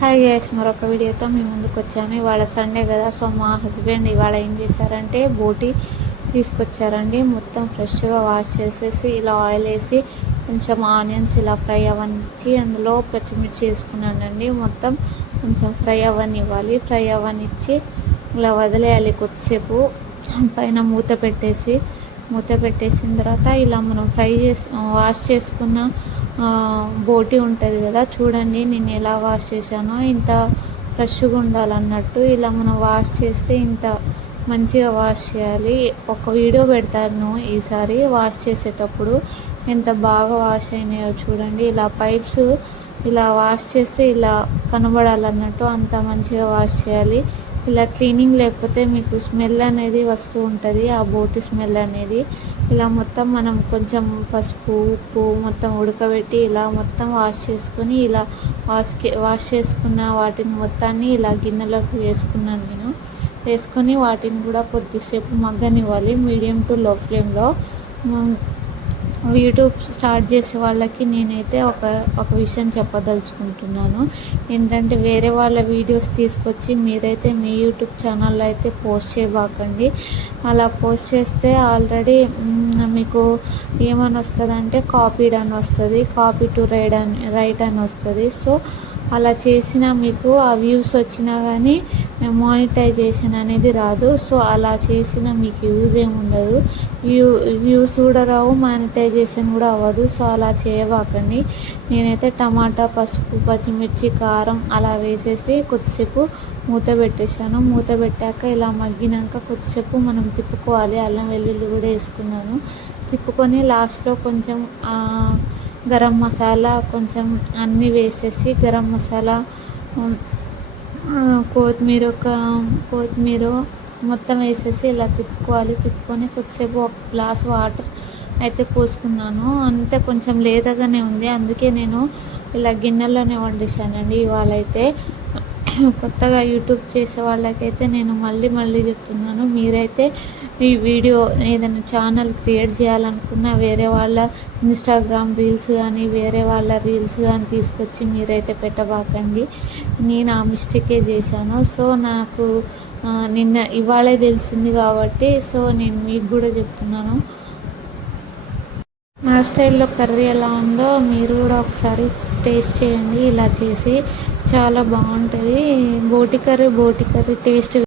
Hi guys, మరొక వీడియోతో మీ ముందుకు వచ్చాను. ఇవాళ సండే కదా, సో మా హస్బెండ్ ఇవాళ ఏం చేశారంటే బోటి తీసుకొచ్చారండి. మొత్తం ఫ్రెష్గా వాష్ చేసేసి ఇలా ఆయిల్ వేసి కొంచెం ఆనియన్స్ ఇలా ఫ్రై అవ్వనిచ్చి అందులో పచ్చిమిర్చి వేసుకున్నానండి. మొత్తం కొంచెం ఫ్రై అవ్వనివ్వాలి. ఫ్రై అవ్వనిచ్చి ఇలా వదిలేయాలి కొద్దిసేపు. పైన మూత పెట్టేసిన తర్వాత ఇలా మనం వాష్ చేసుకున్న బోటి ఉంటుంది కదా, చూడండి నేను ఎలా వాష్ చేశానో. ఇంత ఫ్రెష్గా ఉండాలన్నట్టు ఇలా మనం వాష్ చేస్తే ఇంత మంచిగా వాష్ చేయాలి. ఒక వీడియో పెడతాను ఈసారి వాష్ చేసేటప్పుడు, ఎంత బాగా వాష్ అయినాయో చూడండి. ఇలా పైప్స్ ఇలా వాష్ చేస్తే ఇలా కనబడాలన్నట్టు అంత మంచిగా వాష్ చేయాలి. ఇలా క్లీనింగ్ లేకపోతే మీకు స్మెల్ అనేది వస్తూ ఉంటుంది, ఆ బోటి స్మెల్ అనేది. ఇలా మొత్తం మనం కొంచెం పసుపు ఉప్పు మొత్తం ఉడకబెట్టి ఇలా మొత్తం వాష్ చేసుకొని ఇలా వాష్ చేసుకున్న వాటిని మొత్తాన్ని ఇలా గిన్నెలోకి వేసుకున్నాను నేను. వేసుకొని వాటిని కూడా కొద్దిసేపు మగ్గనివ్వాలి మీడియం టు లో ఫ్లేమ్లో. యూట్యూబ్ స్టార్ట్ చేసే వాళ్ళకి నేనైతే ఒక విషయం చెప్పదలుచుకుంటున్నాను. ఏంటంటే వేరే వాళ్ళ వీడియోస్ తీసుకొచ్చి మీరైతే మీ యూట్యూబ్ ఛానల్లో అయితే పోస్ట్ చేయబాకండి. అలా పోస్ట్ చేస్తే ఆల్రెడీ మీకు ఏమని వస్తుంది అంటే కాపీడ్ అని వస్తుంది, కాపీ టు రైట్ అని వస్తుంది. సో అలా చేసినా మీకు ఆ వ్యూస్ వచ్చినా కానీ మానిటైజేషన్ అనేది రాదు. సో అలా చేసినా మీకు యూజ్ ఏమి ఉండదు, వ్యూస్ కూడా రావు, మానిటైజేషన్ కూడా అవ్వదు. సో అలా చేయబాకండి. నేనైతే టమాటా పసుపు పచ్చిమిర్చి కారం అలా వేసేసి కొద్దిసేపు మూత పెట్టేశాను. మూత పెట్టాక ఇలా మగ్గినాక కొద్దిసేపు మనం తిప్పుకోవాలి. అల్లం వెల్లుల్లి కూడా వేసుకున్నాను. తిప్పుకొని లాస్ట్లో కొంచెం గరం మసాలా కొంచెం అన్నీ వేసేసి గరం మసాలా కొత్తిమీర మొత్తం వేసేసి ఇలా తిప్పుకోవాలి. తిప్పుకొని కొద్దిసేపు ఒక గ్లాస్ వాటర్ అయితే పోసుకున్నాను. అంతే, కొంచెం లేతగానే ఉంది, అందుకే నేను ఇలా గిన్నెలోనే వండేశానండి. ఇవాళ అయితే కొత్తగా యూట్యూబ్ చేసే వాళ్ళకైతే నేను మళ్ళీ చెప్తున్నాను, మీరైతే ఈ వీడియో ఏదైనా ఛానల్ క్రియేట్ చేయాలనుకున్నా వేరే వాళ్ళ ఇన్స్టాగ్రామ్ రీల్స్ కానీ వేరే వాళ్ళ రీల్స్ కానీ తీసుకొచ్చి మీరైతే పెట్టబాకండి. నేను ఆ మిస్టేకే చేశాను. సో నాకు ఇవాళే తెలిసింది కాబట్టి సో నేను మీకు కూడా చెప్తున్నాను. నా స్టైల్లో కర్రీ ఎలా ఉందో మీరు కూడా ఒకసారి టేస్ట్ చేయండి. ఇలా చేసి చాలా బాగుంటుంది బోటి కర్రీ టేస్ట్